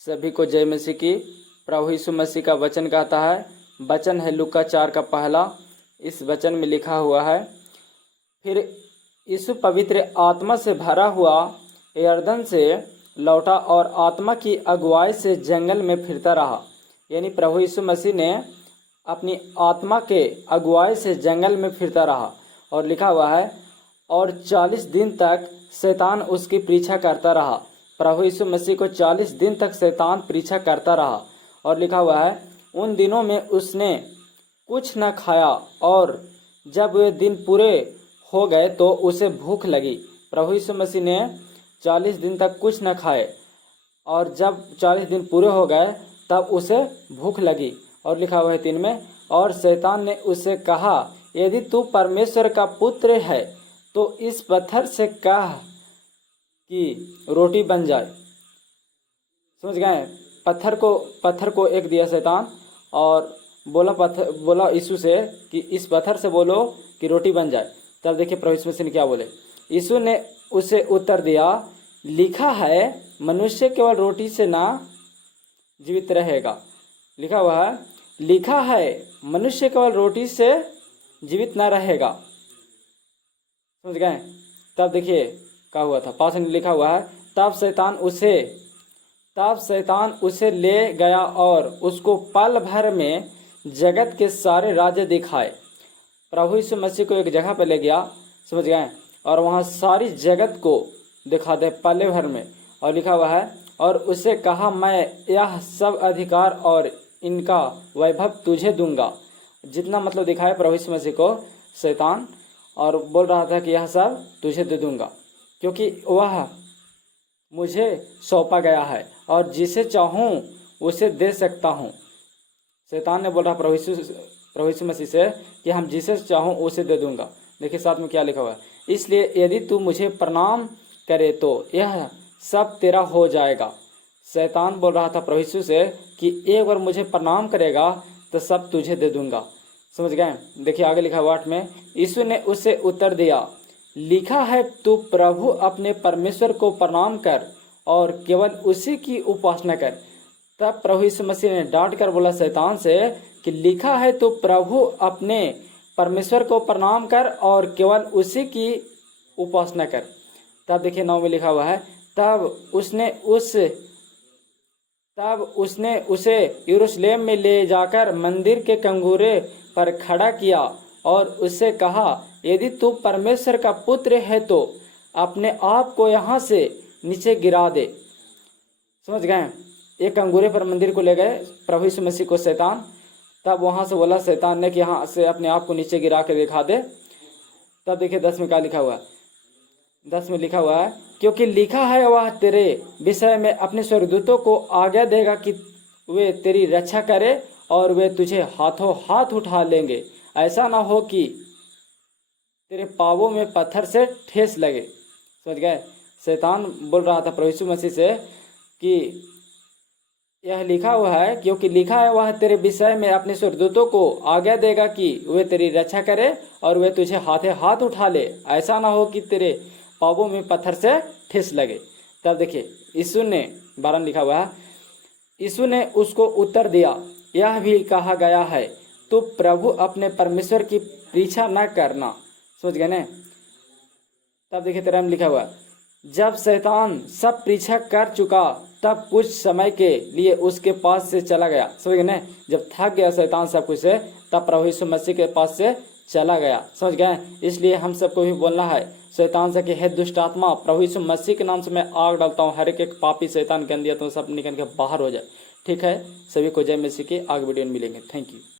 सभी को जय मसीह की। प्रभु यीशु मसीह का वचन कहता है, वचन है लूका 4 का पहला। इस वचन में लिखा हुआ है, फिर यीशु पवित्र आत्मा से भरा हुआ यरदन से लौटा और आत्मा की अगुवाई से जंगल में फिरता रहा। यानी प्रभु यीशु मसीह ने अपनी आत्मा के अगुवाई से जंगल में फिरता रहा। और लिखा हुआ है, और 40 दिन तक शैतान उसकी पीछा करता रहा। प्रभु यीशु मसीह को 40 दिन तक शैतान पीछा करता रहा। और लिखा हुआ है, उन दिनों में उसने कुछ न खाया और जब वे दिन पूरे हो गए तो उसे भूख लगी। प्रभु यीशु मसीह ने 40 दिन तक कुछ न खाए और जब 40 दिन पूरे हो गए तब उसे भूख लगी। और लिखा हुआ है 3 में, और शैतान ने उससे कहा, यदि तू परमेश्वर का पुत्र है तो इस पत्थर से कह कि रोटी बन जाए। समझ गए? पत्थर को एक दिया शैतान और बोला यीशु से कि इस पत्थर से बोलो कि रोटी बन जाए। तब देखिए प्रभु यीशु मसीह ने क्या बोले। यीशु ने उसे उत्तर दिया, लिखा है मनुष्य केवल रोटी से ना जीवित रहेगा। लिखा हुआ है, लिखा है मनुष्य केवल रोटी से जीवित ना रहेगा। समझ गए? तब देखिए क्या हुआ था। 5 में लिखा हुआ है, तब शैतान उसे ले गया और उसको पल भर में जगत के सारे राज्य दिखाए। प्रभु यीशु मसीह को एक जगह पर ले गया, समझ गए, और वहाँ सारी जगत को दिखा दे पल भर में। और लिखा हुआ है, और उसे कहा, मैं यह सब अधिकार और इनका वैभव तुझे दूंगा। जितना मतलब दिखाया प्रभु यीशु मसीह को शैतान, और बोल रहा था कि यह सब तुझे दे दूंगा क्योंकि वह मुझे सौंपा गया है और जिसे चाहूँ उसे दे सकता हूँ। शैतान ने बोला प्रभु यीशु मसीह से कि हम जिसे चाहूँ उसे दे दूंगा। देखिए साथ में क्या लिखा हुआ है, इसलिए यदि तू मुझे प्रणाम करे तो यह सब तेरा हो जाएगा। शैतान बोल रहा था प्रभु यीशु से कि एक बार मुझे प्रणाम करेगा तो सब तुझे दे दूंगा। समझ गए? देखिए आगे लिखा हुआ 8 में, यीशु ने उसे उत्तर दिया, लिखा है तू प्रभु अपने परमेश्वर को प्रणाम कर और केवल उसी की उपासना कर। तब प्रभु यीशु मसीह ने डांट कर बोला शैतान से कि लिखा है तू प्रभु अपने परमेश्वर को प्रणाम कर और केवल उसी की उपासना कर। तब देखिए 9 में लिखा हुआ है, तब उसने उसे यरूशलेम में ले जाकर मंदिर के कंगूरे पर खड़ा किया और उससे कहा, यदि तू परमेश्वर का पुत्र है तो अपने आप को यहाँ से नीचे गिरा दे। समझ गए? एक कंगूरे पर मंदिर को ले गए प्रभु यीशु मसीह को शैतान। तब वहाँ से बोला शैतान ने कि यहाँ से अपने आप को नीचे गिरा के दिखा दे। तब देखिए 10 में क्या लिखा हुआ है। 10 में लिखा हुआ है, क्योंकि लिखा है वह तेरे विषय में अपने स्वर्गदूतों को आज्ञा देगा कि वे तेरी रक्षा करे और वे तुझे हाथों हाथ उठा लेंगे, ऐसा ना हो कि तेरे पाँवों में पत्थर से ठेस लगे। समझ गए? शैतान बोल रहा था प्रभु यीशु मसीह से कि यह लिखा हुआ है, क्योंकि लिखा है वह तेरे विषय में अपने स्वर्गदूतों को आज्ञा देगा कि वे तेरी रक्षा करे और वे तुझे हाथे हाथ उठा ले, ऐसा ना हो कि तेरे पाँवों में पत्थर से ठेस लगे। तब देखिए यीशु ने 12 में लिखा हुआ है, यीशु ने उसको उत्तर दिया, यह भी कहा गया है, तो प्रभु अपने परमेश्वर की परीक्षा न करना। समझ गए ना? तब देखिए 13 में लिखा हुआ, जब शैतान सब परीक्षा कर चुका तब कुछ समय के लिए उसके पास से चला गया। समझ गए ना? जब थक गया शैतान सब कुछ से, तब प्रभु यीशु मसीह के पास से चला गया। समझ गए? इसलिए हम सबको भी बोलना है शैतान से कि हे दुष्ट आत्मा, प्रभु यीशु मसीह के नाम से मैं आग डालता हूँ, हर एक पापी शैतान के अंदर तो सब निकल के बाहर हो जाए। ठीक है? सभी को जय मसीह की। आगे वीडियो में मिलेंगे। Thank you.